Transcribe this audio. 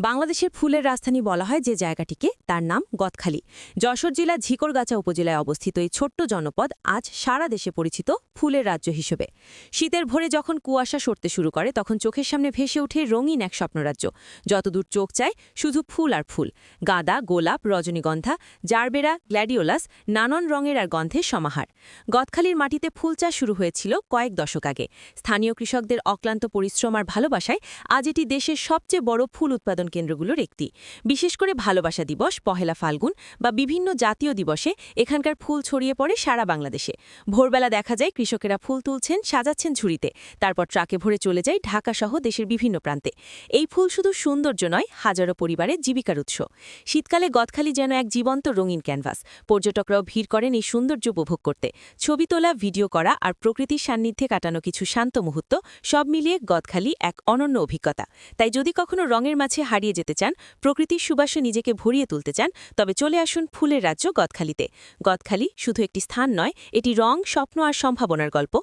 বাংলাদেশের ফুলের রাজধানী বলা হয় যে জায়গাটিকে, তার নাম গদখালি। যশোর জেলা ঝিকরগাছা উপজেলায় অবস্থিত এই ছোট্ট জনপদ আজ সারা দেশে পরিচিত ফুলের রাজ্য হিসেবে। শীতের ভোরে যখন কুয়াশা সরতে শুরু করে, তখন চোখের সামনে ভেসে ওঠে রঙিন এক স্বপ্নরাজ্য। যতদূর চোখ চায়, শুধু ফুল আর ফুল। গাঁদা, গোলাপ, রজনীগন্ধা, জারবেরা, গ্ল্যাডিওলাস, নানান রঙের আর গন্ধের সমাহার। গদখালির মাটিতে ফুল চাষ শুরু হয়েছিল কয়েক দশক আগে। স্থানীয় কৃষকদের অক্লান্ত পরিশ্রম আর ভালোবাসায় আজ এটি দেশের সবচেয়ে বড় ফুল উৎপাদন কেন্দ্রগুলোর একটি। বিশেষ করে ভালোবাসা দিবস, পহেলা ফাল্গুন বা বিভিন্ন জাতীয় দিবসে এখানকার ফুল ছড়িয়ে পড়ে সারা বাংলাদেশে। ভোরবেলা দেখা যায় কৃষকেরা ফুল তুলছেন, সাজাচ্ছেন ঝুড়িতে। তারপর ট্রাকে ভরে চলে যায় ঢাকাসহ দেশের বিভিন্ন প্রান্তে। এই ফুল শুধু সৌন্দর্য নয়, হাজারো পরিবারের জীবিকার উৎস। শীতকালে গদখালি যেন এক জীবন্ত রঙিন ক্যানভাস। পর্যটকরাও ভিড় করেন এই সৌন্দর্য উপভোগ করতে। ছবি তোলা, ভিডিও করা আর প্রকৃতির সান্নিধ্যে কাটানো কিছু শান্ত মুহূর্ত সব মিলিয়ে গদখালি এক অনন্য অভিজ্ঞতা। তাই যদি কখনো রঙের মাঝে হারিয়ে যেতে চান, প্রকৃতির সুবাসে নিজেকে ভরিয়ে তুলতে চান, তবে চলে আসুন ফুলের রাজ্য গদখালিতে। গদখালি শুধু একটি স্থান নয়, এটি রং, স্বপ্ন আর সম্ভাবনার গল্প।